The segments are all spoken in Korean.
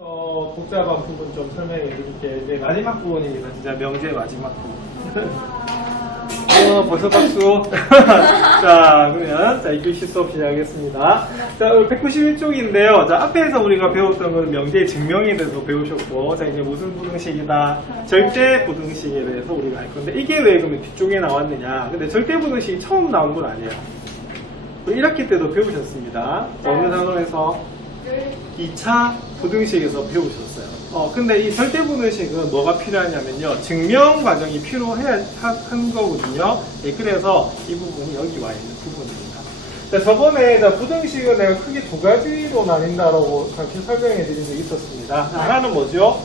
복잡한 부분 좀 설명해 드릴게요. 이제 마지막 부분입니다. 진짜 명제 마지막 부분. 벌써 박수. 자, 그러면, 자, EQC 수업 시작하겠습니다. 자, 191쪽인데요. 자, 앞에서 우리가 배웠던 건 명제의 증명에 대해서 배우셨고, 자, 이제 무슨 부등식이다? 절대 부등식에 대해서 우리가 할 건데, 이게 왜 그러면 뒤쪽에 나왔느냐? 근데 절대 부등식이 처음 나온 건 아니에요. 1학기 때도 배우셨습니다. 어느 단원에서? 2차 부등식에서 배우셨어요. 근데 이 절대 부등식은 뭐가 필요하냐면요. 증명 과정이 필요해야 한 거거든요. 예, 그래서 이 부분이 여기 와 있는 부분입니다. 자, 저번에 부등식은 내가 크게 두 가지로 나뉜다라고 잠시 설명해 드린 적이 있었습니다. 하나는 뭐죠?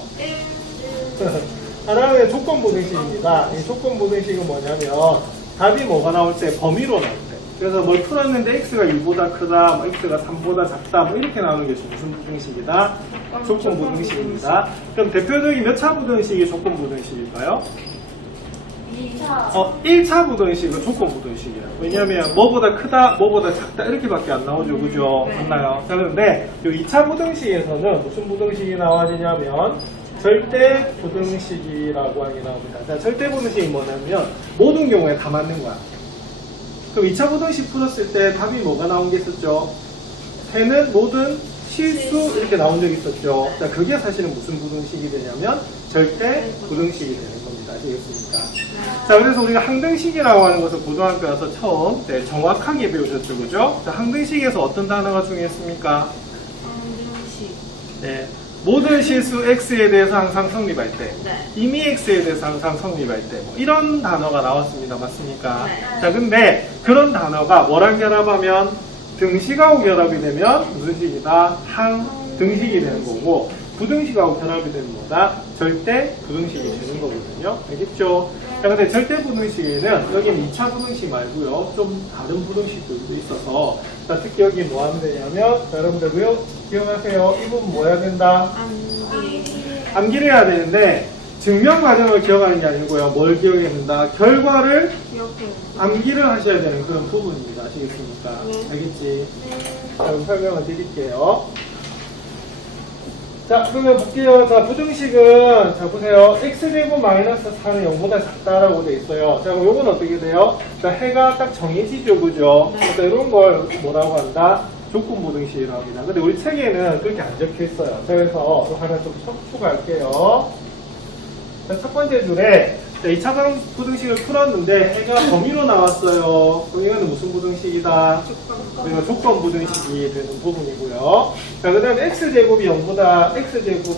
하나는 조건 부등식입니다. 이 조건 부등식은 뭐냐면 답이 뭐가 나올 때 범위로 나올 때. 그래서 뭘 풀었는데 x가 1보다 크다, 뭐 x가 3보다 작다, 뭐 이렇게 나오는 게 무슨 부등식이다? 조건 부등식입니다. 그럼 대표적인 몇 차 부등식이 조건 부등식일까요? 2차. 1차 부등식은 조건 부등식이에요. 왜냐하면 뭐보다 크다, 뭐보다 작다 이렇게밖에 안 나오죠, 그죠? 네. 맞나요? 자, 그런데 이 2차 부등식에서는 무슨 부등식이 나와지냐면 절대 부등식이라고 하는 게 나옵니다. 자, 절대 부등식이 뭐냐면 모든 경우에 다 맞는 거야. 그럼 2차 부등식 풀었을 때 답이 뭐가 나온 게 있었죠? 새는 모든 실수 이렇게 나온 적이 있었죠. 자, 그게 사실은 무슨 부등식이 되냐면 절대 부등식이 되는 겁니다. 아시겠습니까? 자, 그래서 우리가 항등식이라고 하는 것을 고등학교 와서 처음 정확하게 배우셨죠, 그죠? 자, 항등식에서 어떤 단어가 중요했습니까? 항등식. 네. 모든 실수 x에 대해서 항상 성립할 때, 네. 이미 x에 대해서 항상 성립할 때, 뭐 이런 단어가 나왔습니다. 맞습니까? 네. 자, 근데 그런 단어가 뭐랑 결합하면 등식하고 결합이 되면 무슨 식이다? 항등식이 되는 거고, 부등식하고 결합이 되는 뭐다? 절대 부등식이 되는 거거든요. 알겠죠? 자, 근데 절대 부등식에는 여기는 2차 부등식 말고요. 좀 다른 부등식들도 있어서, 자, 특히 여기 뭐 하면 되냐면, 자, 여러분들 기억하세요. 이 부분 뭐 해야 된다? 암기. 암기를 해야 되는데, 증명 과정을 기억하는 게 아니고요. 뭘 기억해야 된다? 결과를 기억해. 암기를 하셔야 되는 그런 부분입니다. 아시겠습니까? 네. 알겠지? 네. 자, 그럼 설명을 드릴게요. 자, 그러면 볼게요. 자, 부등식은, 자, 보세요. x제곱 마이너스 4는 0보다 작다라고 되어 있어요. 자, 그럼 요건 어떻게 돼요? 자, 해가 딱 정해지죠, 그죠? 네. 그래서 이런 걸 뭐라고 한다? 조건 부등식이라고 합니다. 근데 우리 책에는 그렇게 안 적혀 있어요. 자, 그래서 또 하나 좀 추가할게요. 자, 첫 번째 줄에, 자, 2차 부등식을 풀었는데 해가 범위로 나왔어요. 그럼 이거는 무슨 부등식이다? 그리고 조건 부등식이 되는 부분이고요. 자, 그 다음에 x제곱이 0보다, x제곱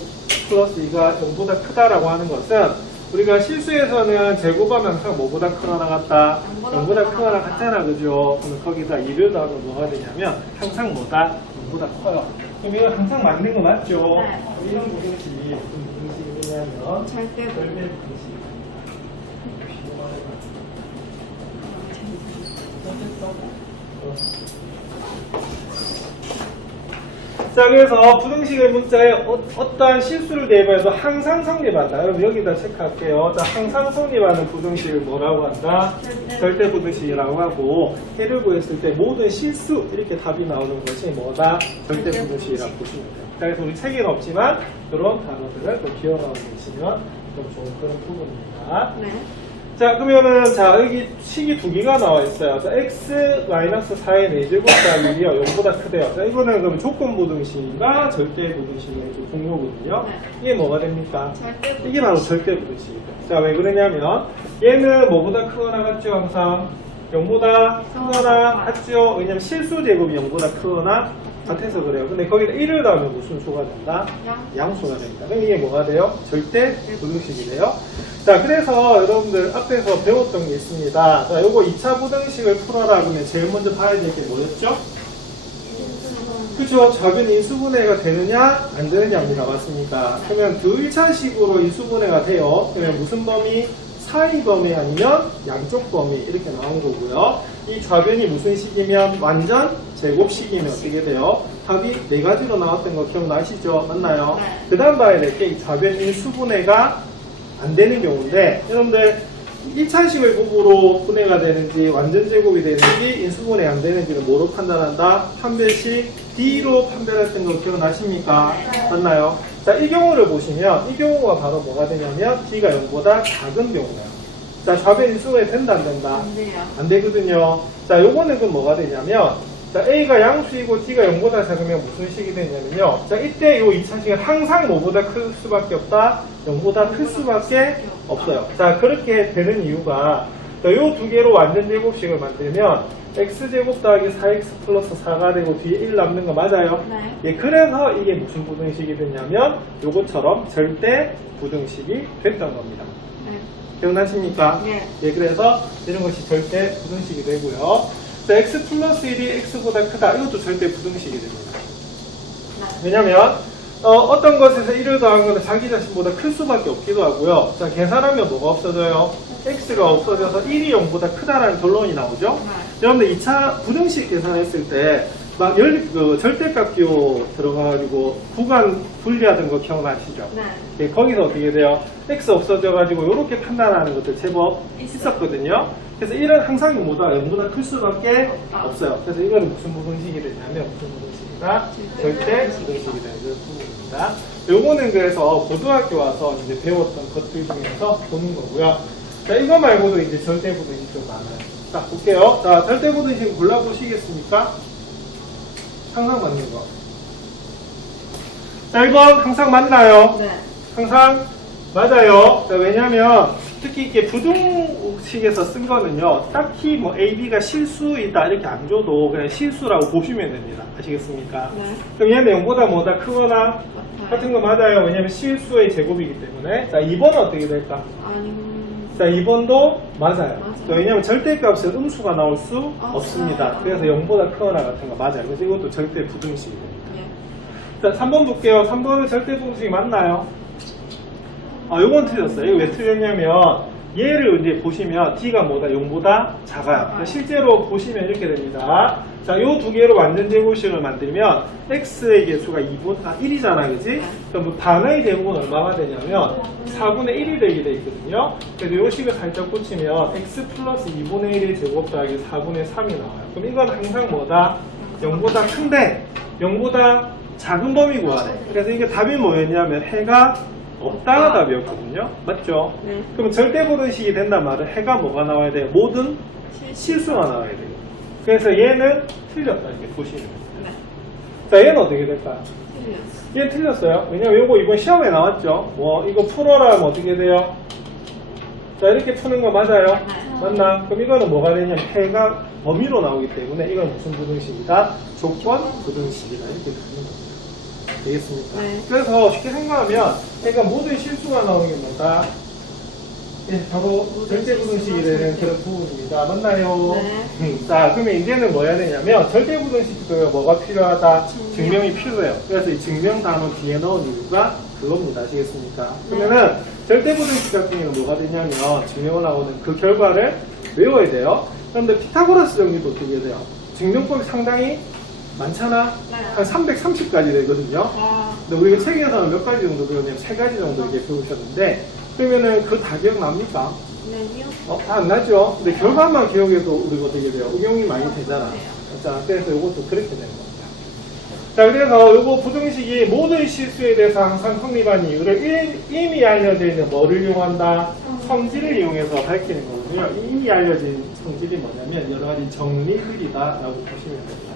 플러스 2가 0보다 크다라고 하는 것은 우리가 실수에서는 제곱하면 항상 뭐보다 크거나 같다? 0보다 크거나 같잖아, 그죠? 그러면 거기다 2를 더하면 뭐가 되냐면 항상 뭐다? 0보다 커요. 그럼 이건 항상 맞는 거 맞죠? 네. 이런 부등식이 무슨 부등식이냐면 절대 부등식. 자, 그래서 부등식의 문자에 어떠한 실수를 대입해서 항상 성립한다. 여러분 여기다 체크할게요. 자, 항상 성립하는 부등식을 뭐라고 한다? 절대 부등식이라고 하고, 해를 구했을 때 모든 실수 이렇게 답이 나오는 것이 뭐다? 절대 부등식이라고 보시면 돼요. 자, 그래서 우리 책에는 없지만 이런 단어들을 또 기억하고 계시면 좀 좋은 그런 부분입니다. 네. 자, 그러면은, 자, 여기 식이 두 개가 나와 있어요. 자, x-4의 4제곱과 1이요. 0보다 크대요. 자, 이거는 그럼 조건 부등식과 절대 부등식의 좀 동료거든요. 네. 이게 뭐가 됩니까? 절대 부등식. 이게 바로 절대 부등식이다. 자, 왜 그러냐면, 얘는 뭐보다 크거나 같죠, 항상? 0보다 크거나 같죠? 왜냐면 실수 제곱이 0보다 크거나 같아서 그래요. 근데 거기다 1을 더하면 무슨 수가 된다? 양수가 됩니다. 그럼 이게 뭐가 돼요? 절대 부등식이 돼요. 자, 그래서 여러분들 앞에서 배웠던 게 있습니다. 자, 요거 2차 부등식을 풀어라 그러면 제일 먼저 봐야 될 게 뭐였죠? 그죠? 좌변이 인수분해가 되느냐, 안 되느냐입니다. 맞습니까? 그러면 그 1차식으로 인수분해가 돼요. 그러면 무슨 범위? 사이 범위 아니면 양쪽 범위 이렇게 나온 거고요. 이 좌변이 무슨 식이면 완전 제곱식이면 어떻게 돼요? 답이 4가지로 나왔던 거 기억나시죠? 맞나요? 네. 그 다음 봐야 될 게 이 좌변 인수분해가 안 되는 경우인데, 여러분들 1차식을 부부로 분해가 되는지 완전 제곱이 되는지 인수분해 안 되는지는 뭐로 판단한다? 판별식 D로 판별했던 거 기억나십니까? 맞나요? 자, 이 경우를 보시면 이 경우가 바로 뭐가 되냐면 D가 0보다 작은 경우예요. 자, 좌변 인수분해 된다 안 된다? 안 돼요. 안 되거든요. 자, 요거는 그럼 뭐가 되냐면 자, A가 양수이고 D가 0보다 작으면 무슨 식이 되냐면요. 자, 이때 요 2차식은 항상 뭐보다 클 수밖에 없다? 0보다 클 수밖에 없어요. 자, 그렇게 되는 이유가 요 두 개로 완전 제곱식을 만들면 x제곱 더하기 4x 플러스 4가 되고 뒤에 1 남는 거 맞아요? 네. 예, 그래서 이게 무슨 부등식이 됐냐면 요것처럼 절대 부등식이 됐던 겁니다. 네. 기억나십니까? 네. 예, 그래서 이런 것이 절대 부등식이 되고요. 자, x 플러스 1이 x보다 크다. 이것도 절대 부등식이 됩니다. 네. 왜냐면 어떤 것에서 1을 더한 것은 자기 자신보다 클 수밖에 없기도 하고요. 자, 계산하면 뭐가 없어져요? x가 없어져서 1이 0보다 크다라는 결론이 나오죠. 여러분들 2차 부등식 계산했을 때 막 절대값 기호 들어가가지고 구간 분리하던 거 기억나시죠? 네. 예, 거기서 어떻게 돼요? x 없어져가지고 이렇게 판단하는 것들 제법 있어요. 있었거든요. 그래서 1은 항상 0보다 클 수밖에 없어요. 그래서 이거는 무슨 부등식이 되냐면 무슨 부등식이다? 절대 부등식이 되는 부분입니다. 요거는 그래서 고등학교 와서 이제 배웠던 것들 중에서 보는 거고요. 자, 이거 말고도 이제 절대 부등식 좀 많아요. 자, 볼게요. 자, 절대 부등식 골라보시겠습니까? 항상 맞는 거. 자, 1번 항상 맞나요? 네. 항상 맞아요. 자, 왜냐면 특히 이렇게 부등식에서 쓴 거는요, 딱히 뭐 A, B가 실수이다 이렇게 안 줘도 그냥 실수라고 보시면 됩니다. 아시겠습니까? 네. 그럼 얘는 0보다 뭐다 크거나 같은 거 맞아요. 왜냐면 실수의 제곱이기 때문에. 자, 2번은 어떻게 될까? 자, 2번도 맞아요. 자, 왜냐면 절대값은 음수가 나올 수 없습니다. 그래서 0보다 크거나 같은 거 맞아요. 그래서 이것도 절대 부등식이 됩니다. 네. 자, 3번 볼게요. 3번은 절대 부등식이 맞나요? 아, 요건 틀렸어요. 이거 왜 틀렸냐면 얘를 이제 보시면 D가 뭐다? 0보다 작아요. 그러니까 실제로 보시면 이렇게 됩니다. 자, 요 두 개로 완전 제곱식을 만들면 x의 개수가 1이잖아, 그지? 그럼 반의 제곱은 얼마가 되냐면 4분의 1이 되게 돼 있거든요. 그래서 요 식을 살짝 붙이면 x 플러스 2분의 1의 제곱 더하기 4분의 3이 나와요. 그럼 이건 항상 뭐다? 0보다 큰데 0보다 작은 범위 구하래. 그래서 이게 답이 뭐였냐면 해가 없다가 답이었거든요. 맞죠? 네. 그럼 절대 부등식이 된단 말은 해가 뭐가 나와야 돼요? 모든 실수가 나와야 돼요. 그래서 얘는 틀렸다 이렇게 보시면 됩니다. 네. 자, 얘는 어떻게 될까요? 틀렸어. 얘 틀렸어요. 왜냐면 요거 이번 시험에 나왔죠. 뭐 이거 풀어라 하면 어떻게 돼요? 자, 이렇게 푸는 거 맞아요? 네. 맞나? 그럼 이거는 뭐가 되냐면 해가 범위로 나오기 때문에 이건 무슨 부등식이다? 조건 부등식이다 이렇게 되는 겁니다. 되겠습니까? 네. 그래서 쉽게 생각하면 해가 모든 실수가 나오는 게 뭐다? 예, 바로 절대 부등식이 되는 그런 부분입니다. 맞나요? 네. 자, 그러면 이제는 뭐 해야 되냐면 절대 부등식도 뭐가 필요하다? 증명이 필요해요. 그래서 이 증명 단어 뒤에 넣은 이유가 그겁니다. 아시겠습니까? 그러면은 절대 부등식 같은 경우는 뭐가 되냐면 증명으로 나오는 그 결과를 외워야 돼요. 그런데 피타고라스 정리도 어떻게 돼요? 증명법이 상당히 많잖아? 네. 한 330가지 되거든요. 와. 근데 우리가 책에서는 몇 가지 정도 배우냐면 3가지 정도 이렇게 배우셨는데 그러면은 그 다 기억납니까? 네요. 다 안 나죠? 근데 결과만 기억해도 우리가 어떻게 돼요? 응용이 많이 되잖아. 자, 그래서 이것도 그렇게 되는 겁니다. 자, 그래서 이거 부등식이 모든 실수에 대해서 항상 성립한 이유를 이미 알려져 있는 뭐를 이용한다? 성질을 이용해서 밝히는 거고요. 이미 알려진 성질이 뭐냐면 여러 가지 정리들이다라고 보시면 됩니다.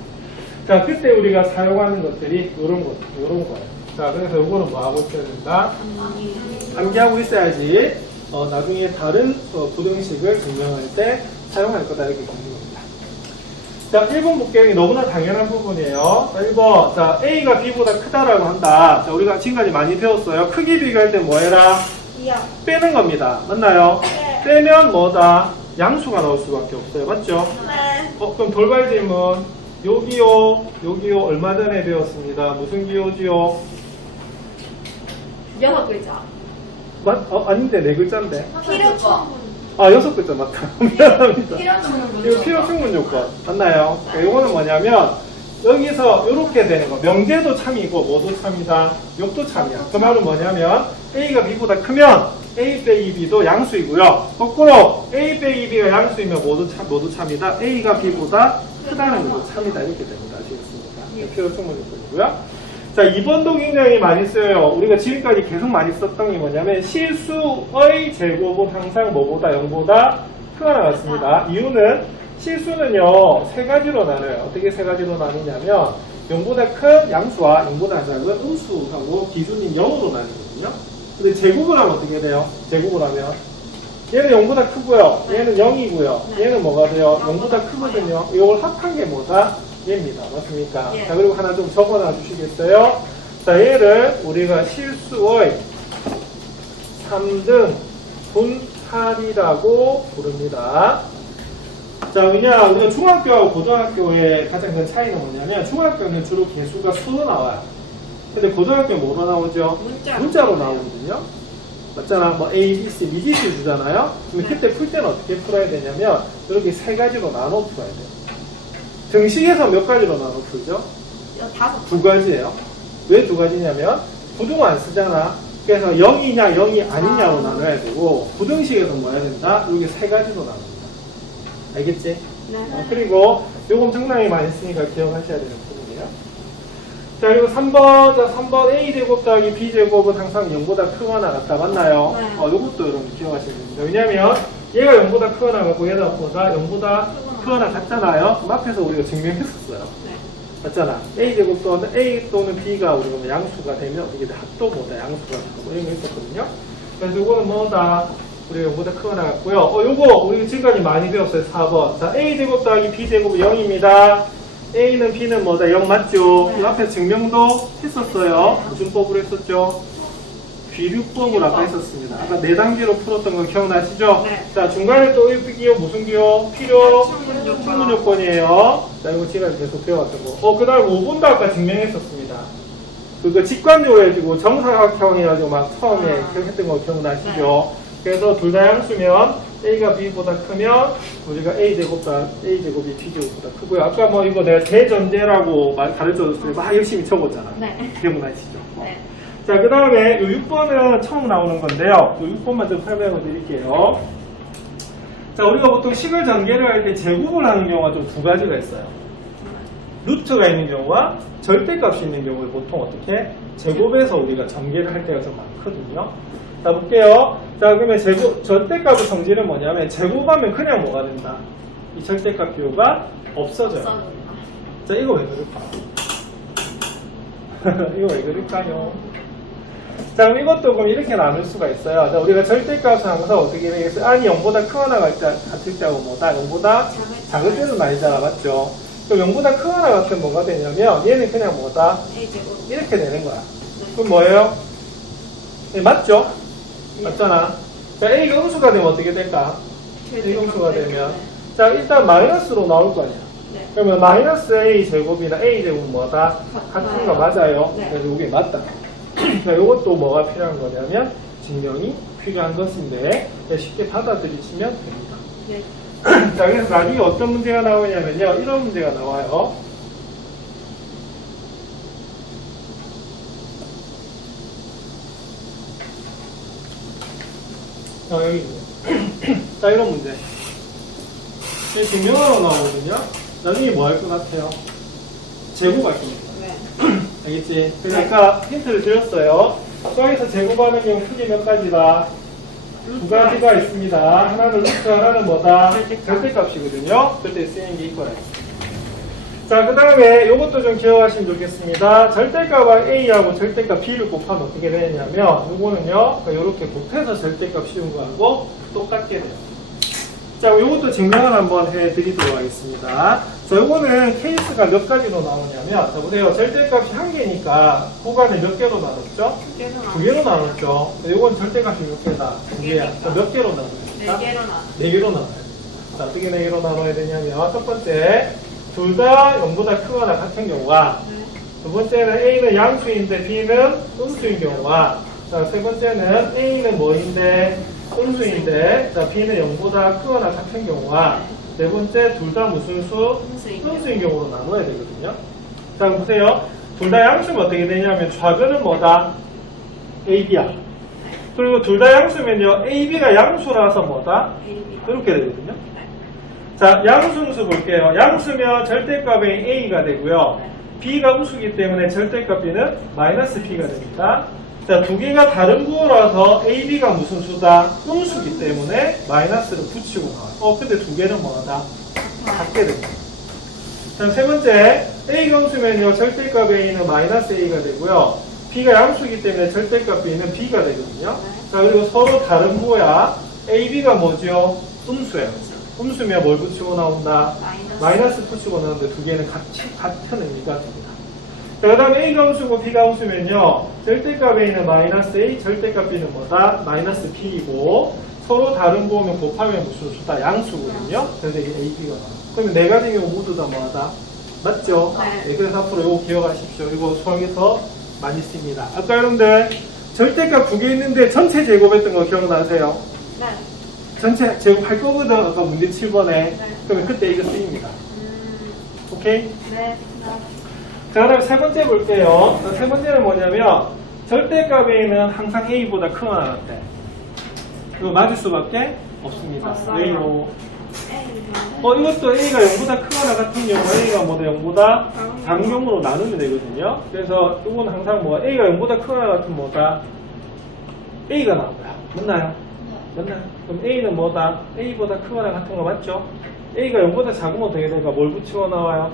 자, 그때 우리가 사용하는 것들이 이런 거예요. 자, 그래서 이거는 뭐 하고 있어야 된다? 암기하고 있어야지 나중에 다른 부등식을 증명할 때 사용할 거다 이렇게 보는 겁니다. 자, 1번 볼게요. 너무나 당연한 부분이에요. 자, 1번. 자, A가 B보다 크다라고 한다. 자, 우리가 지금까지 많이 배웠어요. 크기 비교할 때 뭐 해라? 빼는 겁니다. 맞나요? 네. 빼면 뭐다? 양수가 나올 수밖에 없어요. 맞죠? 네. 그럼 돌발 질문. 여기요 얼마 전에 배웠습니다. 무슨 기호지요? 6글자. 아닌데 4글자인데. 필요 충분. 아, 6글자 맞다. 미안합니다. 필요 충분. 이거 필요 충분 요건 맞나요? 이거는 뭐냐면 여기서 이렇게 되는 거 명제도 참이고 뭐도 참이다? 욕도 참이야. 그 말은 뭐냐면 A가 B보다 크면 A 빼기 B도 양수이고요. 거꾸로 A 빼기 B가 양수이면 모두 참이다. A가 B보다 크다는 것도 참이다. 이렇게 됩니다. 아시겠습니까? 필요 충분히 보이고요. 자, 2번도 굉장히 많이 써요. 우리가 지금까지 계속 많이 썼던 게 뭐냐면 실수의 제곱은 항상 뭐보다 0보다 크거나 같습니다. 이유는 실수는요, 세 가지로 나눠요. 어떻게 세 가지로 나누냐면 0보다 큰 양수와 0보다 작은 음수하고 기준인 0으로 나뉘거든요. 근데 제곱을 하면 어떻게 돼요? 제곱을 하면 얘는 0보다 크고요. 얘는 0이고요. 얘는 뭐가 돼요? 0보다 크거든요. 이걸 합한 게 뭐다? 얘입니다. 맞습니까? 예. 자, 그리고 하나 좀 적어놔 주시겠어요? 자, 얘를 우리가 실수의 3등 분할이라고 부릅니다. 자, 왜냐, 우리가 중학교하고 고등학교의 가장 큰 차이는 뭐냐면, 중학교는 주로 개수가 수로 나와요. 근데 고등학교는 뭐로 나오죠? 문자로 나오거든요. 맞잖아. 뭐 A, B, C, 미지수 주잖아요. 그럼 그때 풀 때는 어떻게 풀어야 되냐면, 이렇게 세 가지로 나눠 풀어야 돼요. 등식에서 몇 가지로 나눠 풀죠? 두 가지예요. 왜 두 가지냐면, 부등호 안 쓰잖아. 그래서 0이냐 0이 아니냐로 나눠야 되고, 부등식에서 뭐 해야 된다? 이렇게 세 가지로 나눕니다. 알겠지? 네. 그리고 요건 정당히 많이 쓰니까 기억하셔야 되는 부분이에요. 자, 그리고 3번. 자, 3번 A제곱 더하기 B제곱은 항상 0보다 크거나 같다. 맞나요? 네. 요것도 여러분 기억하셔야 됩니다. 왜냐면 얘가 0보다 크거나 같고 얘가 0보다 크거나 같잖아요. 그럼 앞에서 우리가 증명했었어요. 네. 맞잖아. A제곱 또는 A 또는 B가 우리가 양수가 되면 이게 합도 뭐다? 양수가 되고 이런 거 있었거든요. 그래서 요거는 뭐다? 우리가 0보다 크거나 같고요. 요거 우리 지금까지 많이 배웠어요. 4번. 자, A제곱 더하기 B제곱은 0입니다. A는 B는 뭐다? 0 맞죠? 네. 그 앞에 증명도 했었어요. 무슨 법으로 했었죠? 귀류법을 아까 했었습니다. 아까 4단계로 풀었던 거 기억나시죠? 네. 자, 중간에 또 기호 무슨 기호? 필요 충분 요건. 충분 요건이에요. 자, 이거 제가 계속 배웠던 거. 그 다음 5번도 아까 증명했었습니다. 그거 직관적으로 해가지고 정사각형 해가지고 막 처음에 했던 거 기억나시죠? 그래서 둘 다 양수면 A가 B보다 크면 우리가 A제곱이 B제곱보다 크고요. 아까 뭐 이거 내가 대전제라고 가르쳐줬을 때 막 열심히 적었잖아. 네. 기억나시죠? 네. 자, 그 다음에 6번은 처음 나오는 건데요. 6번만 좀 설명을 드릴게요. 자, 우리가 보통 식을 전개를 할 때 제곱을 하는 경우가 좀 두 가지가 있어요. 루트가 있는 경우와 절대값이 있는 경우에 보통 어떻게? 제곱에서 우리가 전개를 할 때가 좀 많거든요. 자, 볼게요. 자, 그러면 절대값의 성질은 뭐냐면, 제곱하면 그냥 뭐가 된다? 이 절대값 비호가 없어져요. 자, 이거 왜 그럴까? 이거 왜 그럴까요? 자, 그럼 이것도 그럼 이렇게 나눌 수가 있어요. 자, 우리가 절대값은 항상 어떻게 되겠어요? 안이 0보다 크거나 같을 때하고 뭐다? 0보다 작을 때는 아니잖아. 맞죠? 그럼 0보다 크거나 같은 뭐가 되냐면, 얘는 그냥 뭐다? A제곱. 이렇게 되는 거야. 그럼 뭐예요? 네, 맞죠? 맞잖아. 자, A가 음수가 되면 어떻게 될까? A가 음수가 되면. 자, 일단 마이너스로 나올 거 아니야. 네. 그러면 마이너스 A 제곱이나 A 제곱은 뭐다? 같은 거 맞아요. 네. 그래서 이게 맞다. 자, 이것도 뭐가 필요한 거냐면 증명이 필요한 것인데 쉽게 받아들이시면 됩니다. 네. 자, 그래서 나중에 어떤 문제가 나오냐면요. 이런 문제가 나와요. 여기 있네. 자, 이런 문제. 이게 증명하러 나오거든요. 나중에 뭐 할 것 같아요? 제곱할 겁니다. 네. 알겠지? 그러니까 힌트를 드렸어요. 수학에서 제곱하는 경우 크게 몇 가지다? 두 가지가 있습니다. 하나는 루트, 하나는 뭐다? 절대값이거든요. 그때 쓰이는 게 이거예요. 자, 그 다음에 이것도 좀 기억하시면 좋겠습니다. 절대값 A하고 절대값 B를 곱하면 어떻게 되냐면 이거는요, 이렇게 곱해서 절대값 씌운 거하고 똑같게 돼요. 자, 이것도 증명을 한번 해드리도록 하겠습니다. 자, 이거는 케이스가 몇 가지로 나오냐면, 자, 보세요. 절대값이 한 개니까 구간을 몇 개로 나눴죠? 두 개로 나눴죠. 이건 절대값이 몇 개다? 두 개야. 자, 몇 개로 나눠야 됩니까? 네 개로 나눠야 됩니다. 자, 어떻게 네 개로 나눠야 되냐면, 첫 번째, 둘 다 0보다 크거나 같은 경우와, 두 번째는 A는 양수인데 B는 음수인 경우와, 자, 세 번째는 A는 뭐인데? 음수인데, 자, B는 0보다 크거나 같은 경우와, 네 번째, 둘 다 무슨 수? 음수인 경우로 나눠야 되거든요. 자, 보세요. 둘 다 양수면 어떻게 되냐면, 좌변은 뭐다? A, B야. 그리고 둘 다 양수면요. A, B가 양수라서 뭐다? AB. 이렇게 되거든요. 자, 양수음수 볼게요. 양수면 절대값이 A가 되고요. B가 우수기 때문에 절대값 B는 마이너스 B가 됩니다. 자, 두 개가 다른 부호라서 A, B가 무슨 수다? 음수기 때문에 마이너스를 붙이고 나와요. 근데 두 개는 뭐하다? 같게 됩니다. 자, 세 번째, A가 음수면요. 절대값 A는 마이너스 A가 되고요. B가 양수기 때문에 절대값 B는 B가 되거든요. 자, 그리고 서로 다른 부호야. A, B가 뭐죠? 음수예요. 음수면 뭘 붙이고 나온다? 마이너스 붙이고 나오는데 두 개는 같은 의미가 됩니다. 자, 그 다음에 A가 음수고 B가 음수면요. 절대값 A는 마이너스 A, 절대값 B는 뭐다? 마이너스 B이고 서로 다른 부호면 곱하면 무슨 수다? 양수거든요. 그래서 이게 A, B가 나와요. 그러면 네 가지 경우 모두 다 뭐하다? 맞죠? 네. 그래서 앞으로 이거 기억하십시오. 이거 수학에서 많이 씁니다. 아까 여러분들 절대값 두 개 있는데 전체 제곱했던 거 기억나세요? 네. 전체 제곱할 거거든. 아까 문제 7번에. 그러면 그때 이거 쓰입니다. 오케이? 네. 자, 그다음 세 번째 볼게요. 세 번째는 뭐냐면 절대값 A는 항상 A보다 크거나 같대. 이거 맞을 수밖에 없습니다. 없어요. 왜요? 이것도 A가 0보다 크거나 같은 경우 A가 뭐다 0보다 단경으로 나누면 되거든요. 그래서 이건 항상 뭐 A가 0보다 크거나 같은 뭐다? A가 나온다. 맞나요? 맞나요? 그럼 A는 뭐다? A보다 크거나 같은 거 맞죠? A가 0보다 작으면 어떻게 될까? 뭘 붙이고 나와요?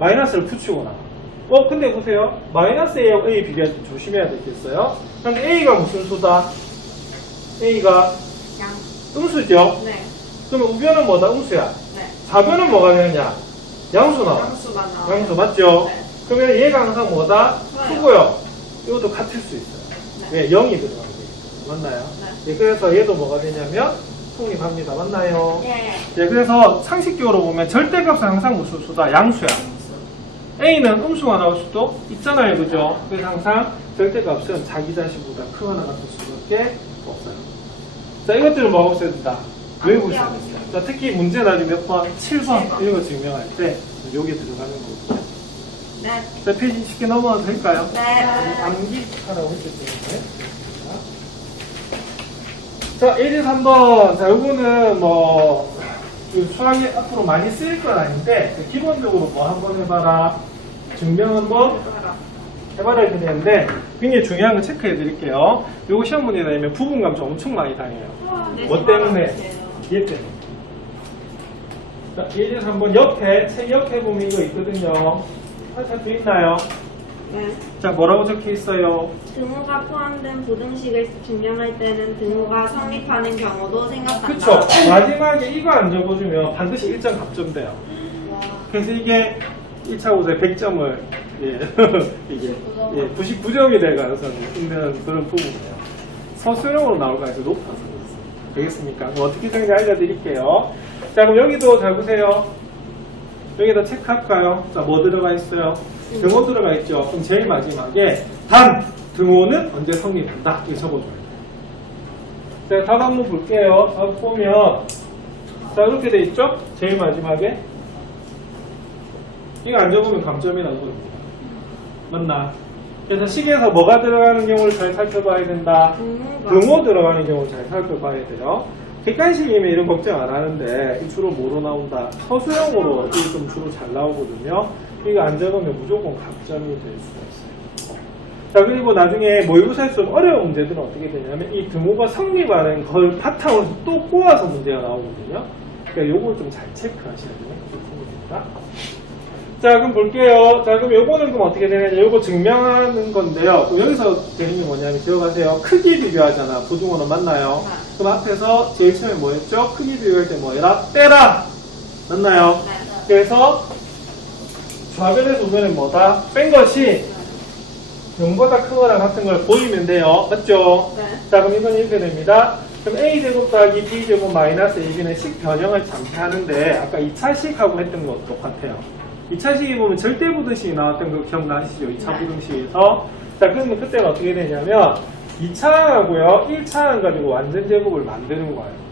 마이너스를 붙이고 나와. 근데 보세요. 마이너스 A하고 A 비교할 때 조심해야 되겠어요? 그럼 A가 무슨 수다? A가 양. 음수죠? 네. 그러면 우변은 뭐다? 음수야. 네. 좌변은 뭐가 되느냐? 양수 나와. 양수가 나와요. 양수 맞죠? 네. 그러면 얘가 항상 뭐다? 커요. 크고요. 이것도 같을 수 있어요. 네. 왜? 0이 들어가게 되니까. 맞나요? 네. 그래서 얘도 뭐가 되냐면 성립합니다. 맞나요? 예. 그래서 상식적으로 보면 절대값은 항상 무슨 수다? 양수야. A는 음수가 나올 수도 있잖아요. 그죠? 그래서 항상 절대값은 자기 자신보다 크거나 같을 수밖에 없어요. 자, 이것들을 뭐 없애야 된다? 외우고 있어야 됩니다. 자, 특히 문제 나중에 몇 번? 7번. 이런 거 증명할 때 여기 들어가는 거고요. 네. 자, 페이지 쉽게 넘어가도 될까요? 네. 암기하라고 했기 때문에. 자, 1, 2, 3번. 자, 요거는 뭐, 수학에 앞으로 많이 쓰일 건 아닌데, 기본적으로 뭐 한번 해봐라. 증명 한번 해봐라 해야 되는데, 굉장히 중요한 거 체크해 드릴게요. 요거 시험 문제 내면 부분감점 엄청 많이 당해요. 뭐 때문에? 얘 때문에. 자, 1, 2, 3번 옆에, 책 옆에 보면 이거 있거든요. 찾을 수 있나요? 네. 자, 뭐라고 적혀 있어요? 등호가 포함된 부등식을 증명할 때는 등호가 성립하는 경우도 생각한다. 그쵸. 마지막에 이거 안 적어주면 반드시 1점 감점돼요. 와. 그래서 이게 1차 고사에 100점을, 이게, 99점이 될 가능성이 있는 그런 부분이에요. 서술형으로 나올 가능성이 높아서 그렇습니다. 되겠습니까? 그럼 어떻게 되는지 알려드릴게요. 자, 그럼 여기도 잘 보세요. 여기다 체크할까요? 자, 뭐 들어가 있어요? 등호 들어가 있죠. 그럼 제일 마지막에 단! 등호는 언제 성립한다? 이거 적어줘야 돼요. 자, 답 한번 볼게요. 답 보면, 자, 이렇게 돼 있죠? 제일 마지막에. 이거 안 적으면 감점이 나오거든요. 맞나? 그래서 식에서 뭐가 들어가는 경우를 잘 살펴봐야 된다. 등호 들어가는 경우를 잘 살펴봐야 돼요. 객관식이면 이런 걱정 안 하는데 주로 뭐로 나온다? 서술형으로 이게 좀 주로 잘 나오거든요. 이거 안 적으면 무조건 감점이 될 수가 있어요. 자, 그리고 나중에 모의고사에서 좀 어려운 문제들은 어떻게 되냐면 이 등호가 성립하는 걸 바탕으로 또 꼬아서 문제가 나오거든요. 그러니까 요걸 좀 잘 체크하셔야 되는 부분입니다. 자, 그럼 볼게요. 자, 그럼 요거는 그럼 어떻게 되느냐. 요거 증명하는 건데요. 그럼 여기서 되는 게 뭐냐면 기억하세요. 크기 비교하잖아. 부등호는 맞나요? 그럼 앞에서 제일 처음에 뭐 했죠? 크기 비교할 때 뭐 해라? 빼라! 맞나요? 그래서 좌변에서 우변은 뭐다? 뺀 것이 0보다 크거나 같은 걸 보이면 돼요. 맞죠? 네. 자, 그럼 이건 이렇게 됩니다. 그럼 A제곱 더하기 B제곱 마이너스 AB는 식 변형을 잠시 하는데 아까 2차식하고 했던 거 똑같아요. 2차식에 보면 절대부등식이 나왔던 거 기억나시죠? 2차 부등식에서. 자, 그러면 그때는 어떻게 되냐면 2차항하고요 1차항 가지고 완전 제곱을 만드는 거예요.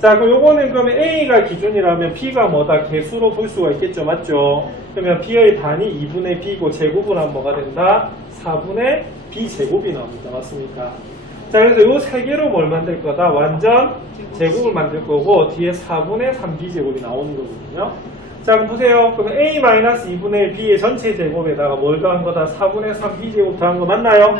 자, 그럼 요거는 그러면 A가 기준이라면 B가 뭐다? 개수로 볼 수가 있겠죠. 맞죠? 그러면 B의 반이 2분의 B고 제곱을 하면 뭐가 된다? 4분의 B 제곱이 나옵니다. 맞습니까? 자, 그래서 요 세 개로 뭘 만들 거다? 완전 제곱을 만들 거고, 뒤에 4분의 3b제곱이 나오는 거거든요. 자, 그럼 보세요. 그러면 a-2분의 1 b의 전체 제곱에다가 뭘 더한 거다? 4분의 3b제곱 더한 거 맞나요?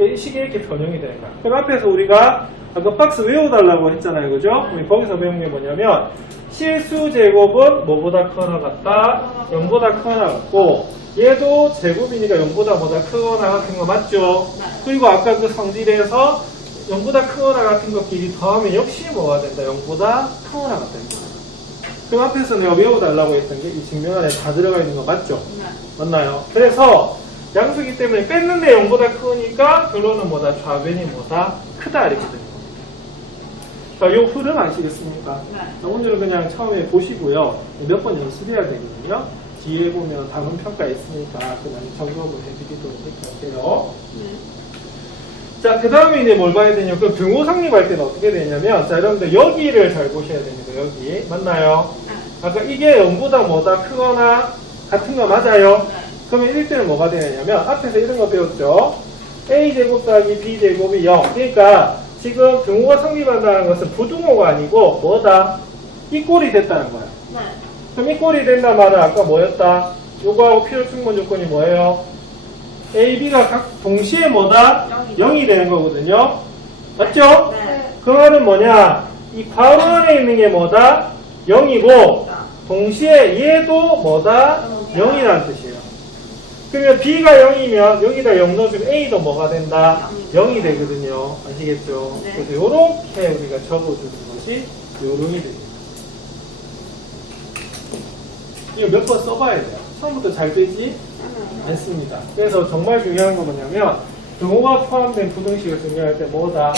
이 식이 이렇게 변형이 되는 거야. 그럼 앞에서 우리가 아까 박스 외워달라고 했잖아요. 그죠? 우리 거기서 배운 게 뭐냐면, 실수 제곱은 뭐보다 크거나 같다? 0보다 크거나 같고, 얘도 제곱이니까 0보다 뭐다 크거나 같은 거 맞죠? 그리고 아까 그 성질에서 0보다 크거나 같은 거 길이 더하면 역시 뭐가 된다? 0보다 크거나 같다. 그럼 앞에서 내가 외워달라고 했던 게 이 증명 안에 다 들어가 있는 거 맞죠? 맞나요? 그래서 양수기 때문에 뺐는데 0보다 크니까 결론은 뭐다? 좌변이 뭐다? 크다 이렇게 되는 겁니다. 자, 요 흐름 아시겠습니까? 오늘은 그냥 처음에 보시고요. 몇 번 연습해야 되거든요. 뒤에 보면 다른 평가 있으니까 그냥 점검을 해드리도록 할게요. 자, 그 다음에 이제 뭘 봐야 되냐면, 그 등호 성립할 때는 어떻게 되냐면, 자, 여러분들 여기를 잘 보셔야 됩니다. 여기. 맞나요? 아까 이게 0보다 뭐다 크거나 같은 거 맞아요? 그러면 1대는 뭐가 되냐면, 앞에서 이런 거 배웠죠? a제곱 더하기 b제곱이 0. 그러니까 지금 등호가 성립한다는 것은 부등호가 아니고 뭐다? 이 꼴이 됐다는 거야. 그럼 이 꼴이 된다는 말은 아까 뭐였다? 요거하고 필요 충분 조건이 뭐예요? A, B가 각 동시에 뭐다? 0이 되는 거거든요. 맞죠? 그 말은 뭐냐? 이 괄호 안에 있는 게 뭐다? 0이고 동시에 얘도 뭐다? 0이라는 뜻이에요. 그러면 B가 0이면 여기다 0 넣어주면 A도 뭐가 된다? 0이 되거든요. 아시겠죠? 그래서 요렇게 우리가 적어주는 것이 요령이 됩니다. 이거 몇 번 써봐야 돼요. 처음부터 잘 되지 않습니다. 그래서 정말 중요한 건 뭐냐면 등호가 포함된 부등식을 정리할 때 뭐다?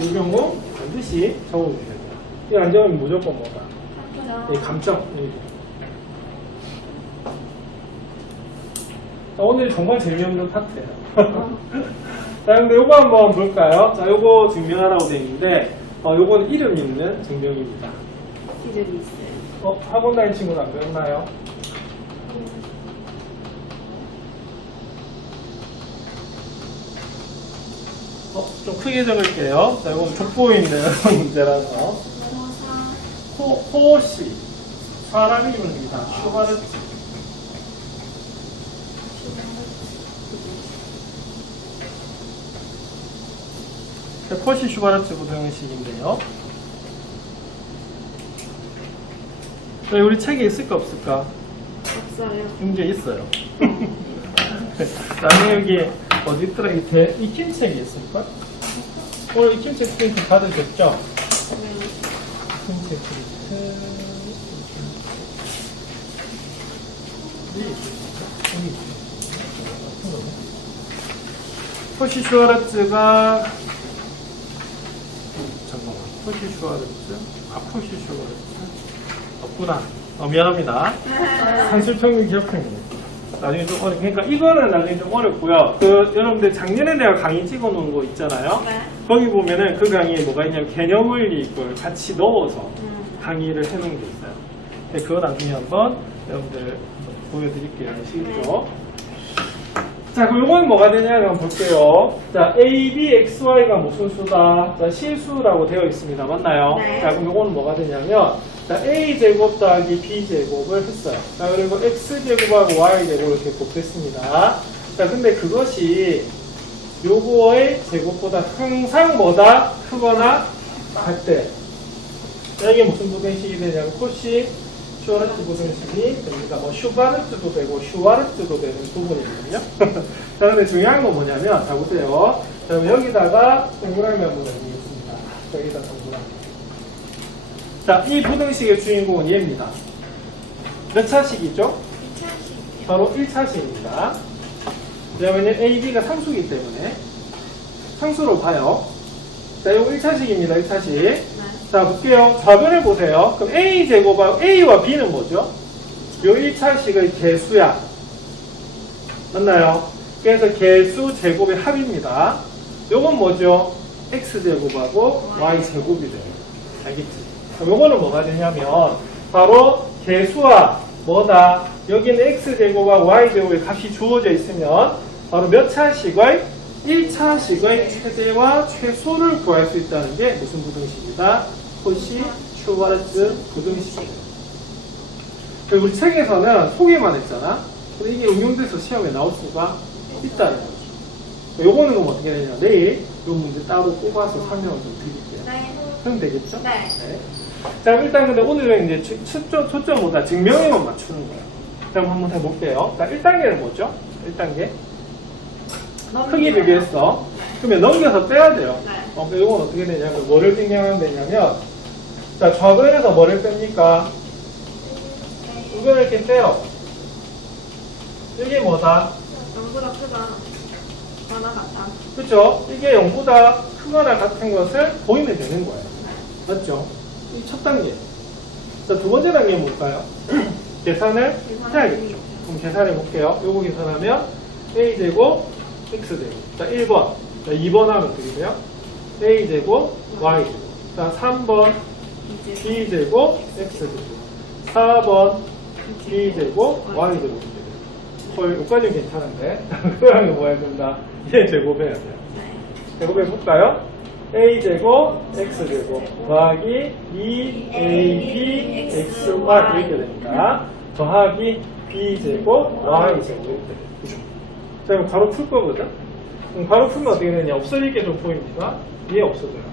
이 경우 반드시 적어주셔야 돼요. 이거 안 적으면 무조건 뭐다? 감점. 자, 오늘 정말 재미없는 파트예요. 자, 근데 요거 한번 볼까요? 자, 요거 증명하라고 되어 있는데 요거는 이름 있는 증명입니다. 이름이 있어요. 학원 다닌 친구는 안 배웠나요? 좀 크게 적을게요. 자, 이건 족보 있는 문제라서. 호시. 사람 이름입니다. 슈바르츠. 호시 슈바르츠 부등식인데요. 우리 책에 있을까 없을까? 없어요. 문제 있어요. 나중에 여기 어디 있더라? 익힘책이 있을까? 오늘 익힘책 프린트 받으셨죠? 익힘책 프린트. 호시 슈와르츠가 잠깐만. 호시 슈와르츠? 호시 슈와르츠? 없구나. 미안합니다. 산술평균 기억평균. 나중에 좀 어렵, 그러니까 이거는 나중에 좀 어렵고요. 여러분들 작년에 내가 강의 찍어 놓은 거 있잖아요. 거기 보면은 그 강의에 뭐가 있냐면 개념원리 걸 같이 넣어서 강의를 해놓은 게 있어요. 그거 나중에 한번 여러분들 보여드릴게요. 아시겠죠? 자, 그럼 이건 뭐가 되냐면 한번 볼게요. 자, A, B, X, Y가 무슨 수다? 자, 실수라고 되어 있습니다. 맞나요? 네. 자, 그럼 이거는 뭐가 되냐면 자, A제곱 더하기 B제곱을 했어요. 자, 그리고 X제곱하고 Y제곱을 이렇게 곱했습니다. 자, 근데 그것이 요거의 제곱보다 항상 뭐다? 크거나 같대. 자, 이게 무슨 부등식이 되냐면 코시 슈와르츠 부등식이 됩니다. 뭐 슈바르츠도 되고 슈와르츠도 되는 부분이거든요. 자, 근데 중요한 건 뭐냐면 자, 보세요. 자, 그럼 여기다가 동그라미 한번 넣어보겠습니다. 여기다 동그라미. 자, 이 부등식의 주인공은 얘입니다. 몇 차식이죠? 2차식이요. 바로 1차식입니다. 왜냐면 A, B가 상수이기 때문에 상수로 봐요. 자, 이거 1차식입니다. 1차식. 자, 볼게요. 좌변을 보세요. 그럼 A제곱하고 A와 B는 뭐죠? 요 1차식의 개수야. 맞나요? 그래서 개수 제곱의 합입니다. 요건 뭐죠? X제곱하고 Y제곱이 돼요. 알겠지? 그럼 요거는 뭐가 되냐면 바로 개수와 뭐다? 여기는 X제곱하고 Y제곱의 값이 주어져 있으면 바로 몇 차식의 1차식의 최대와 최소를 구할 수 있다는 게 무슨 부등식이다? 코시 슈와르츠 부등식이에요. 우리 책에서는 소개만 했잖아. 근데 이게 응용돼서 시험에 나올 수가 있다는 거죠. 요거는 그럼 어떻게 되냐? 내일 요 문제 따로 뽑아서 설명을 좀 드릴게요. 네. 그럼 되겠죠? 네. 자, 일단 근데 오늘은 이제 초점보다 증명에만 맞추는 거예요. 자, 그럼 한번 해볼게요. 자, 1단계는 뭐죠? 1단계. 크기 비교했어. 그러면 넘겨서 빼야 돼요. 네. 그럼 이건 어떻게 되냐면, 뭐를 증명하면 되냐면, 자, 좌변에서 뭐를 뺍니까? 이걸 이렇게 빼요. 이게 뭐다? 0보다 크다. 하나 같다. 그쵸? 이게 0보다 크거나 같은 것을 보이면 되는 거예요. 맞죠? 이 첫 단계. 자, 두 번째 단계는 뭘까요? 계산을 해야겠죠. 그럼 계산해 볼게요. 요거 계산하면 a제곱 x제곱. 자, 1번. 자, 2번 하면 어떻게 돼요? a제곱 y제곱. 자, 3번 b제곱 x제곱. 4번 b제곱 y제곱. 여기까지는 괜찮은데. 그러면 뭐 해야 된다? 얘 제곱해야 돼요. 제곱해 볼까요? a제곱 x제곱 더하기 2ab xy 이렇게 됩니다. 더하기 b제곱 y제곱 이렇게 됩니다. 자, 그럼 바로 풀 거거든? 그럼 바로 풀면 어떻게 되냐? 없어질 게 좀 보입니다. 얘 없어져요.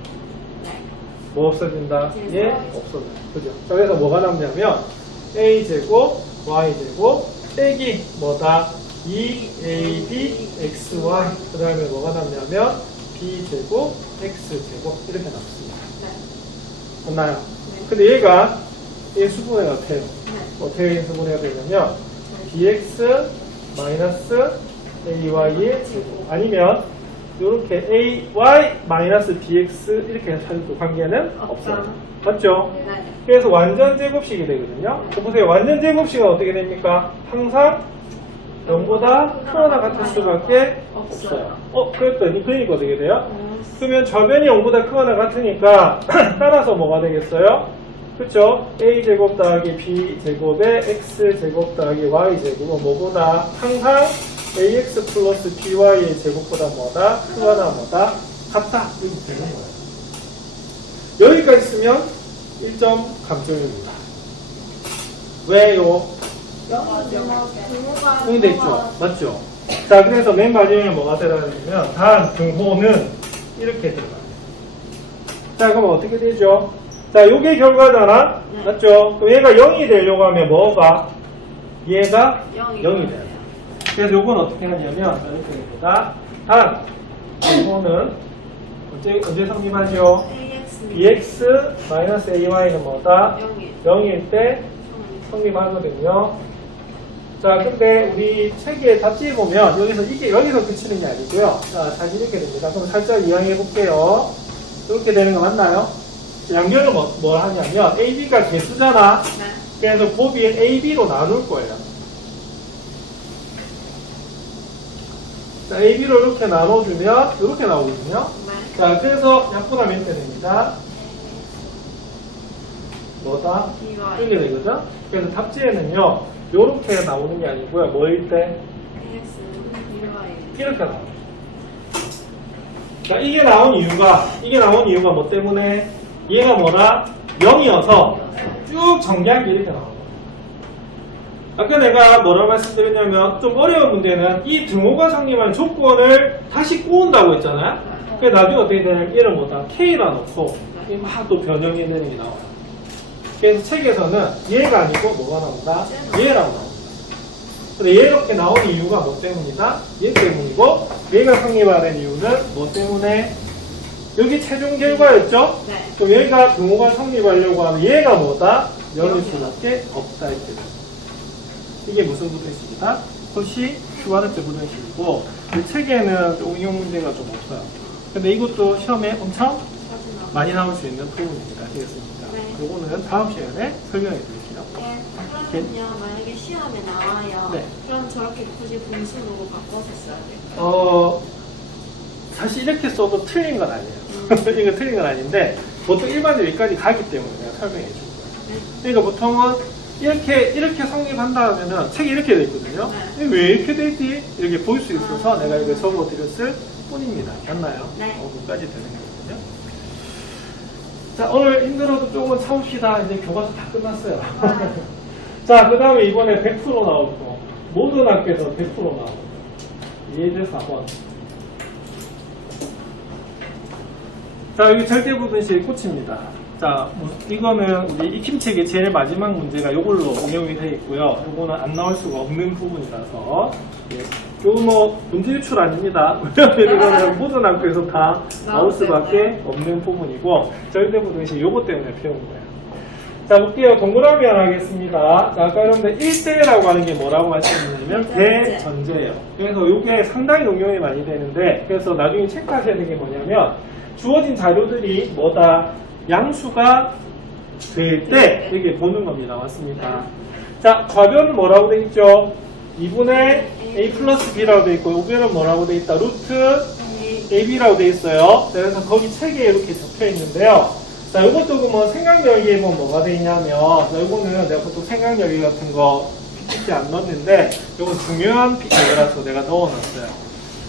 뭐 없어진다? 얘 없어져요. 그죠? 자, 그래서 뭐가 남냐면 a제곱 y제곱 빼기 뭐다? 2ab xy 그 다음에 뭐가 남냐면 b제곱 x제곱 이렇게 남습니다. 맞나요? 근데 얘가 얘 수분해가 돼요. 어떻게 수분해가 되냐면 bx 마이너스 ay의 제곱 아니면 이렇게 ay 마이너스 bx 이렇게 해도 관계는 없어요. 맞죠? 네. 그래서 완전 제곱식이 되거든요. 보세요. 완전 제곱식은 어떻게 됩니까? 항상 0보다 크거나 같을 수밖에 없어요. 그랬더니 그러니까 어떻게 돼요? 그러면 좌변이 0보다 크거나 같으니까 따라서 뭐가 되겠어요? 그쵸? a제곱 더하기 b제곱에 x제곱 더하기 y제곱은 뭐보다 항상 ax 플러스 by의 제곱보다 뭐다? 크거나 뭐다? 같다. 이렇게 되는 거예요. 여기까지 쓰면 1점 감점입니다. 왜요? 여기 돼 있죠? 맞죠? 자, 그래서 맨 마지막에 뭐가 들어가냐면 단 등호는 이렇게 들어가요. 자, 그럼 어떻게 되죠? 자, 요게 결과잖아? 맞죠? 그럼 얘가 0이 되려고 하면 뭐가? 얘가 0이 돼요. 그래서 요건 어떻게 하냐면 이렇게 됩니다. 단 등호는 언제 성립하죠? bx 마이너스 ay는 뭐다? 0일 때 성립하거든요. 자, 근데 우리 책에 답지에 보면 여기서 그치는 게 아니고요. 자, 다시 이렇게 됩니다. 그럼 살짝 이양해 볼게요. 이렇게 되는 거 맞나요? 양변은 뭘 하냐면 ab가 개수잖아. 그래서 곱이에 ab로 나눌 거예요. 자, ab로 이렇게 나눠주면 이렇게 나오거든요. 자, 그래서 약분하면 이렇게 됩니다. 뭐다? 이렇게 되거든? 그래서 답지에는요, 요렇게 나오는 게 아니고요. 뭐일 때? 이렇게 나와요. 자, 이게 나온 이유가 뭐 때문에? 얘가 뭐다? 0이어서 쭉 정리한 게 이렇게 나와요. 아까 내가 뭐라고 말씀드렸냐면, 좀 어려운 문제는 이 등호가 성립하는 조건을 다시 꼬은다고 했잖아요? 그래서 나중에 어떻게 되냐면, 얘를 뭐다? K라 놓고, 막 또 변형이 되는 게 나와요. 그래서 책에서는 얘가 아니고 뭐가 나온다? 얘라고 나옵니다. 근데 얘 이렇게 나온 이유가 뭐 때문이다? 얘 때문이고, 얘가 성립하는 이유는 뭐 때문에? 여기 최종 결과였죠? 네. 그럼 얘가 등호가 성립하려고 하면 얘가 뭐다? 0일 수밖에 없다. 이렇게 됩니다. 이게 무슨 부등식이다? 코시 슈와르츠 부등식이고, 이 책에는 응용 문제가 좀 없어요. 근데 이것도 시험에 엄청 많이 나올 수 있는 부분입니다. 되겠습니다. 네. 요거는 다음 시간에 설명해 드릴게요. 네. 그러면요, 만약에 시험에 나와요. 네. 그럼 저렇게 굳이 분수로 바꿔서 써야 될까요? 사실 이렇게 써도 틀린 건 아니에요. 이거 틀린 건 아닌데, 보통 일반적으로 여기까지 가기 때문에 내가 설명해 줄 거예요. 그러니까 보통은 이렇게 성립한다 하면은 책이 이렇게 돼 있거든요. 네. 왜 이렇게 되지? 이렇게 보일 수 있어서 내가 이거 적어 드렸을 5분입니다. 맞나요? 네. 5분까지 되는 거거든요. 자, 오늘 힘들어도 조금은 참읍시다. 이제 교과서 다 끝났어요. 자, 그 다음에 이번에 100% 나올 거. 모든 학교에서 100% 나오고. 예제 4번. 자, 여기 절대부등식의 꽃입니다. 자, 이거는 우리 익힘책의 제일 마지막 문제가 이걸로 응용이 되어 있고요. 이거는 안 나올 수가 없는 부분이라서. 예. 요거 뭐 문제 유출 아닙니다. 이거는 모든 학교에서 다 나올 수밖에 없는 부분이고 절대부등식 요거 때문에 배운 거예요. 자, 볼게요. 동그라미 하나 하겠습니다. 자, 아까 여러분들 1대라고 하는 게 뭐라고 말씀드리냐면 대전제예요. 그래서 요게 상당히 응용이 많이 되는데 그래서 나중에 체크하셔야 되는 게 뭐냐면 주어진 자료들이 뭐다? 양수가 될 때 이렇게 보는 겁니다. 맞습니다. 자, 좌변은 뭐라고 돼 있죠? 2분의 a 플러스 b라고 돼 있고 우변은 뭐라고 돼 있다? 루트 ab라고 돼 있어요. 자, 그래서 거기 책에 이렇게 적혀 있는데요. 자, 이것도 뭐 생각여기에 보면 뭐가 돼 있냐면 자, 이거는 내가 보통 생각여기 같은 거 PPT 안 넣었는데 이건 중요한 PPT라서 내가 넣어놨어요.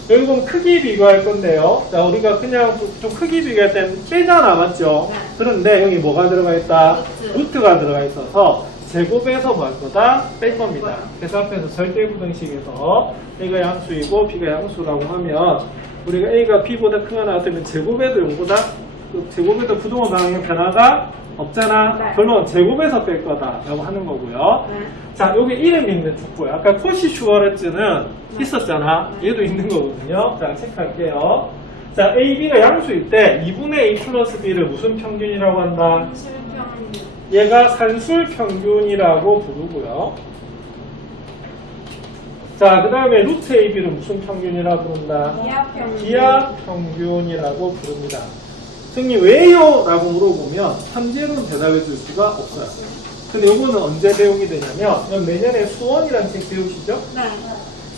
여기는 크기 비교할 건데요. 자, 우리가 그냥 좀 크기 비교할 때는 빼잖아, 맞죠? 네. 그런데 여기 뭐가 들어가 있다? 루트가 들어가 있어서 제곱에서 뭐 할 거다? 뺄 겁니다. 그래서 앞에서 절대부등식에서 A가 양수이고 B가 양수라고 하면 우리가 A가 B보다 크거나 같으면 제곱에도 용보다 제곱에도 부동호 방향 변화가 없잖아. 네. 결론 제곱에서 뺄 거다라고 하는 거고요. 네. 자, 여기 이름 있는 축구예요. 아까 코시 슈어레츠는 있었잖아. 얘도 있는 거거든요. 자, 체크할게요. 자, A, B가 양수일 때 2분의 A 플러스 B를 무슨 평균이라고 한다? 실평균. 얘가 산술 평균이라고 부르고요. 자, 그 다음에 루트 AB를 무슨 평균이라고 부른다? 기하평균. 기하평균이라고 부릅니다. 선생님 왜요? 라고 물어보면 현재로는 대답해 줄 수가 없어요. 근데 이거는 언제 배우게 되냐면 내년에 수원이라는 책 배우시죠? 네.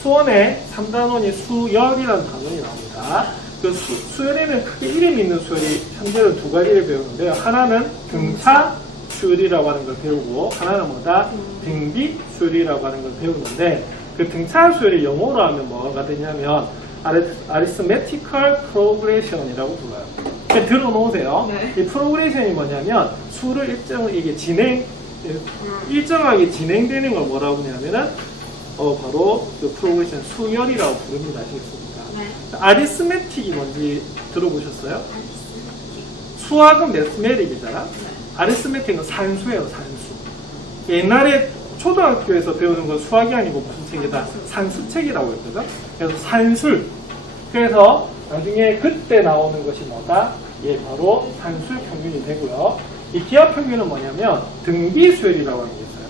수원에 3단원이 수열이라는 단원이 나옵니다. 그 수열에는 크게 이름이 있는 수열이 현재는 두 가지를 배우는데요. 하나는 등차 수열이라고 하는 걸 배우고 하나는 뭐다? 등비 수열이라고 하는 걸 배우는데 그 등차 수열이 영어로 하면 뭐가 되냐면 arithmetical progression이라고 불러요. 들어놓으세요. 네. 이 프로그레션이 뭐냐면 수를 일정하게 진행되는 걸 뭐라고 하냐면은 바로 그 프로그레션 수열이라고 부릅니다. 아시겠습니까? 네. 아리스메틱이 뭔지 들어보셨어요? 수학은 매스메릭이잖아. 아리스메틱은 산수예요, 산수. 옛날에 초등학교에서 배우는 건 수학이 아니고 무슨 책이다? 산수책이라고 했거든. 그래서 산술. 그래서 나중에 그때 나오는 것이 뭐다? 예, 바로 산술 평균이 되고요. 이 기하 평균은 뭐냐면 등비수열이라고 하는 게 있어요.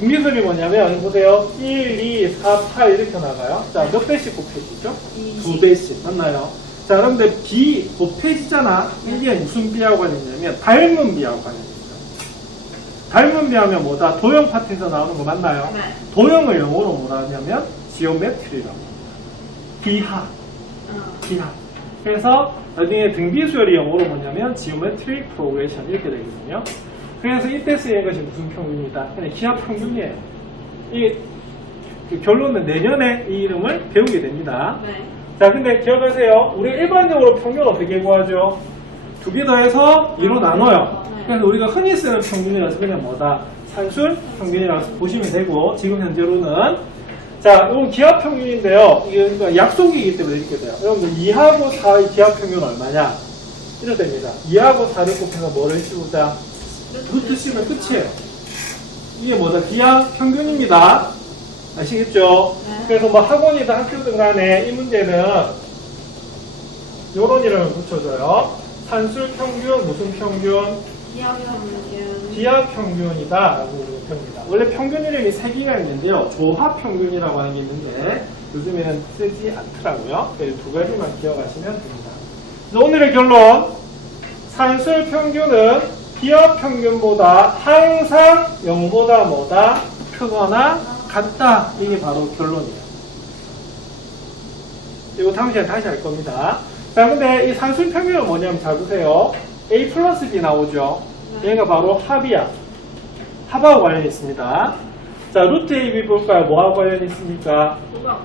등비수열이 뭐냐면 보세요. 1, 2, 4, 8 이렇게 나가요. 자, 몇 배씩 곱해지죠? 2배씩. 맞나요? 자, 그런데 비 곱해지잖아. 이게 무슨 비하고 관련이냐면 닮은 비하고 관련이 있어요. 닮은 비하면 뭐다? 도형 파트에서 나오는 거 맞나요? 네. 도형을 영어로 뭐라 하냐면 지오메트리라고. 비하. 비하. 그래서 나중에 등비수열이 영어로 뭐냐면 지오메트리 프로그레션 이렇게 되거든요. 그래서 이때 쓰이는 것이 무슨 평균이다? 그냥 기하 평균이에요. 이 결론은 내년에 이 이름을 배우게 됩니다. 네. 자, 근데 기억하세요. 우리 일반적으로 평균 어떻게 구하죠? 두 개 더해서 2로 나눠요. 그래서 우리가 흔히 쓰는 평균이라서 그냥 뭐다? 산술 평균이라서 보시면 되고 지금 현재로는 자, 이건 기하 평균인데요. 이게 그러니까 약속이기 때문에 이렇게 돼요. 여러분들 2하고 4의 기하 평균 얼마냐? 이렇게 됩니다. 2하고 4를 곱해서 뭐를 씌우자? 루트 씌우면 끝이에요. 이게 뭐다? 기하 평균입니다. 아시겠죠? 네. 그래서 뭐 학원이든 학교든 간에 이 문제는 요런 이름을 붙여줘요. 산술 평균, 무슨 평균? 기하평균. 기하 평균이다 라고 부릅니다. 원래 평균 이름이 3개가 있는데요. 조합 평균이라고 하는 게 있는데 요즘에는 쓰지 않더라고요. 두 가지만 기억하시면 됩니다. 그래서 오늘의 결론, 산술 평균은 기하 평균보다 항상 0보다 뭐다? 크거나 같다. 이게 바로 결론이에요. 이거 다음 시간에 다시 할 겁니다. 자, 근데 이 산술 평균은 뭐냐면 잘 보세요. A 플러스 B 나오죠. 얘가 바로 합이야. 합하고 관련이 있습니다. 자, 루트 AB 볼까요? 뭐하고 관련이 있습니까?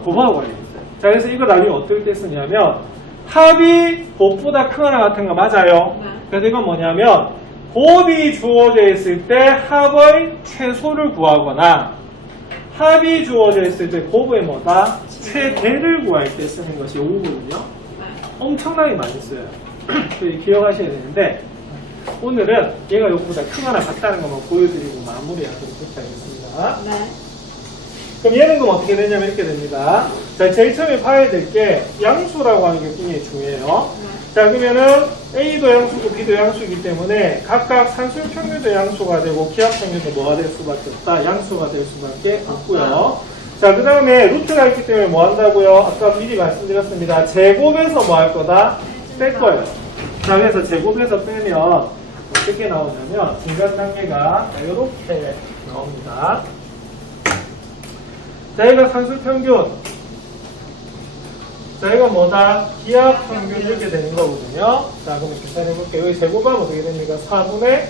곱하고 관련이 있어요. 자, 그래서 이거 나중에 어떨 때 쓰냐면 합이 곱보다 크거나 같은 거 맞아요. 네. 그래서 이건 뭐냐면 곱이 주어져 있을 때 합의 최소를 구하거나 합이 주어져 있을 때 곱의 뭐다? 최대를 구할 때 쓰는 것이 요거거든요. 엄청나게 많이 써요. 기억하셔야 되는데 오늘은 얘가 요거보다 크거나 같다는 것만 보여드리고 마무리하도록 하겠습니다. 네. 그럼 얘는 그럼 어떻게 되냐면 이렇게 됩니다. 자, 제일 처음에 봐야 될 게 양수라고 하는 게 굉장히 중요해요. 자, 그러면은 A도 양수고 B도 양수이기 때문에 각각 산술평균도 양수가 되고 기하평균도 뭐가 될 수밖에 없다. 양수가 될 수밖에 없고요. 자, 그 다음에 루트가 있기 때문에 뭐 한다고요? 아까 미리 말씀드렸습니다. 제곱에서 뭐 할 거다? 뺄 거예요. 자, 그래서 제곱에서 빼면 어떻게 나오냐면 중간 단계가 이렇게 나옵니다. 자, 이거 산술평균. 자, 이거 뭐다? 기하평균 이렇게 되는 거거든요. 자, 그럼 계산해 볼게요. 여기 제곱하면 어떻게 됩니까? 4분의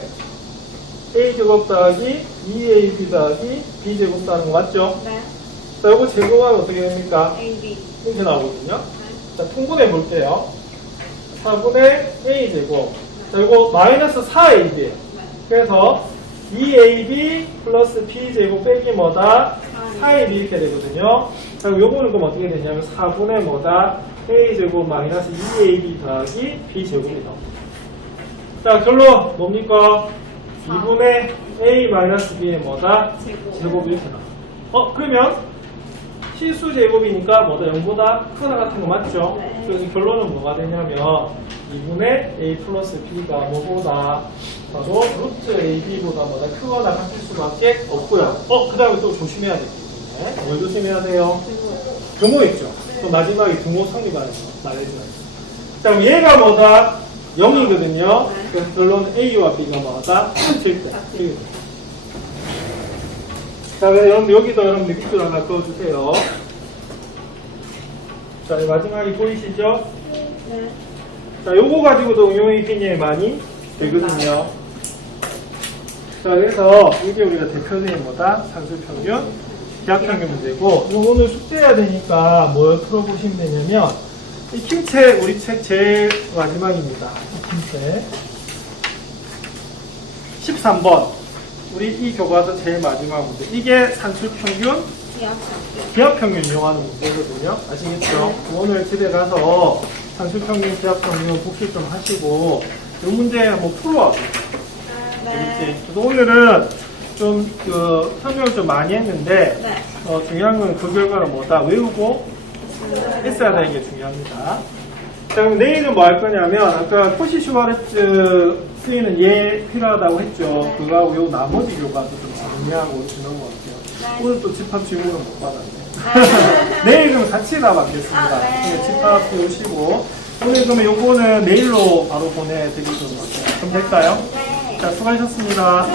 A제곱 더하기 2AB 더하기 B제곱 더하는 거 맞죠? 네. 자, 이거 제곱하면 어떻게 됩니까? AB. 이렇게 나오거든요. 자, 통분해 볼게요. 4분의 A제곱. 자, 이거 마이너스 4AB에요. 그래서 2AB 플러스 B제곱 빼기 뭐다? 4AB 이렇게 되거든요. 자, 요거는 그럼 어떻게 되냐면 4분의 뭐다? A제곱 마이너스 2AB 더하기 B제곱이 나옵니다. 자, 결론 뭡니까? 2분의 A 마이너스 B의 뭐다? 제곱 이렇게 나와요. 그러면 실수 제곱이니까 뭐다? 0보다 크다 같은 거 맞죠? 네. 그래서 결론은 뭐가 되냐면 2분의 A 플러스 B가 뭐보다 바로 루트 AB보다 뭐다 크거나 같을 수밖에 없고요. 그 다음에 또 조심해야 되기 때문에 뭘 조심해야 돼요? 등호 있죠? 또 마지막에 등호 성립하는 거 말해줘요. 자, 그럼 얘가 뭐다? 0이거든요. 그래서 결론은 A와 B가 뭐다? 7대. 자, 그래서 여기도 여러분들 밑줄 하나 그어주세요. 자, 마지막에 보이시죠? 네. 자, 요거 가지고도 응용이 굉장히 많이 되거든요. 자, 그래서 이게 우리가 대표적인 뭐다? 산술평균, 기하평균 문제고, 이거 오늘 숙제해야 되니까 뭘 풀어보시면 되냐면, 이 킴책, 우리 책 제일 마지막입니다. 킴책. 13번. 우리 이 교과서 제일 마지막 문제. 이게 산술평균, 기하평균 이용하는 문제거든요. 아시겠죠? 오늘 집에 가서 산술평균, 기하평균 복습 좀 하시고 이 문제 한번 풀어와. 네. 그래서 오늘은 좀 설명을 좀 많이 했는데 네. 중요한 건 그 결과를 뭐다 외우고 했어야 되는 게 중요합니다. 자, 그럼 내일은 뭐 할 거냐면 아까 코시 슈바르츠 쓰이는 예 필요하다고 했죠. 그거하고 요 나머지 교과도 좀 정리하고 이렇게 넘어갈게요. 네. 오늘 또 집합 질문은 못 받았네. 내일은 같이 다 받겠습니다. 네. 집합 보시고 오늘 그러면 요거는 메일로 바로 보내드리도록 할게요. 그럼 될까요? 네. 자, 수고하셨습니다.